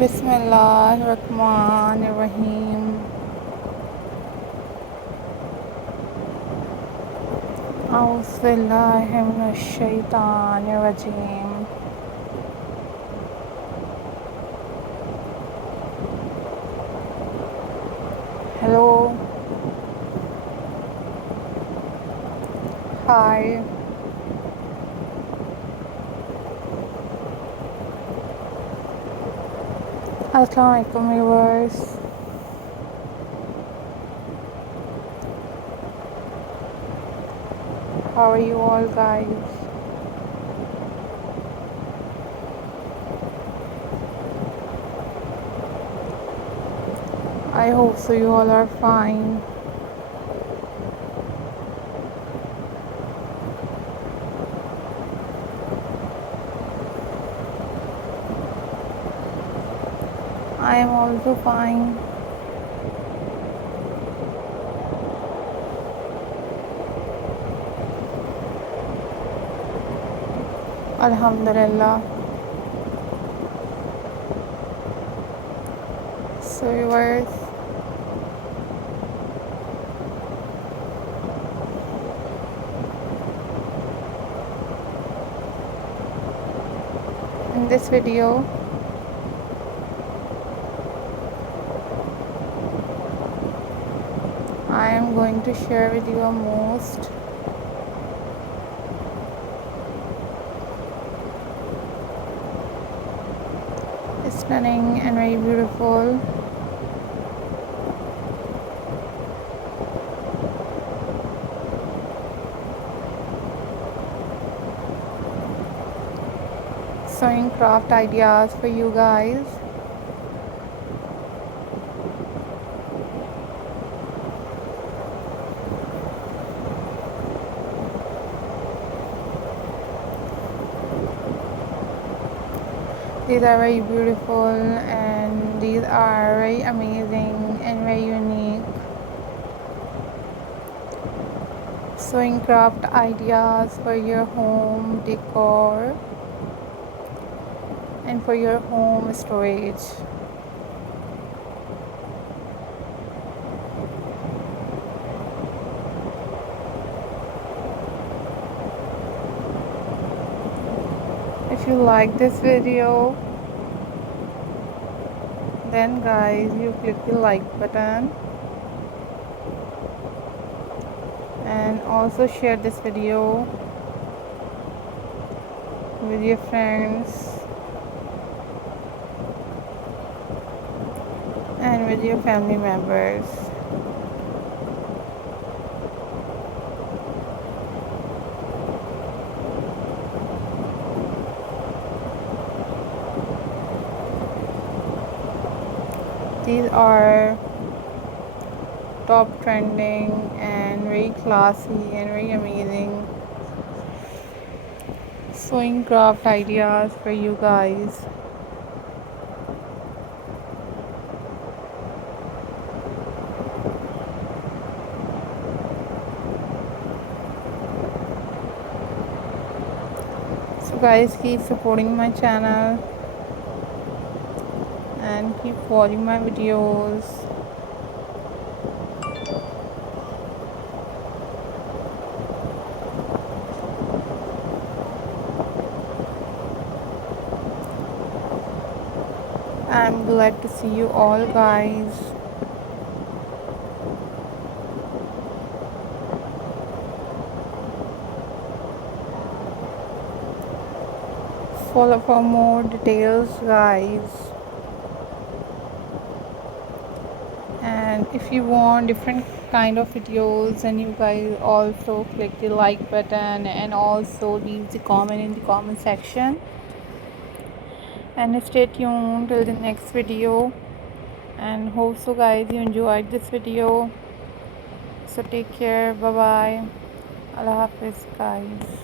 बिस्मिल्लाहिर्रहमानिर्रहीम। औज़ुबिल्लाहि मिनश्शैतानिर्रजीम। हेलो, हाय। अस्सलाम वालेकुम viewers. How are you all guys? I hope so you all are fine. I am also fine. Alhamdulillah. So viewers, in this video I am going to share with you a most stunning and very beautiful sewing craft ideas for you guys. These are very beautiful and these are very amazing and very unique sewing craft ideas for your home decor and for your home storage. If you like this video, then guys you click the like button and also share this video with your friends and with your family members. These are top trending and very classy and very amazing sewing craft ideas for you guys. So guys, keep supporting my channel and keep watching my videos. I'm glad to see you all guys. Follow for more details guys, and if you want different kind of videos, and you guys also click the like button and also leave the comment in the comment section, and stay tuned till the next video, and hope so guys you enjoyed this video. So take care, bye bye, Allah Hafiz guys.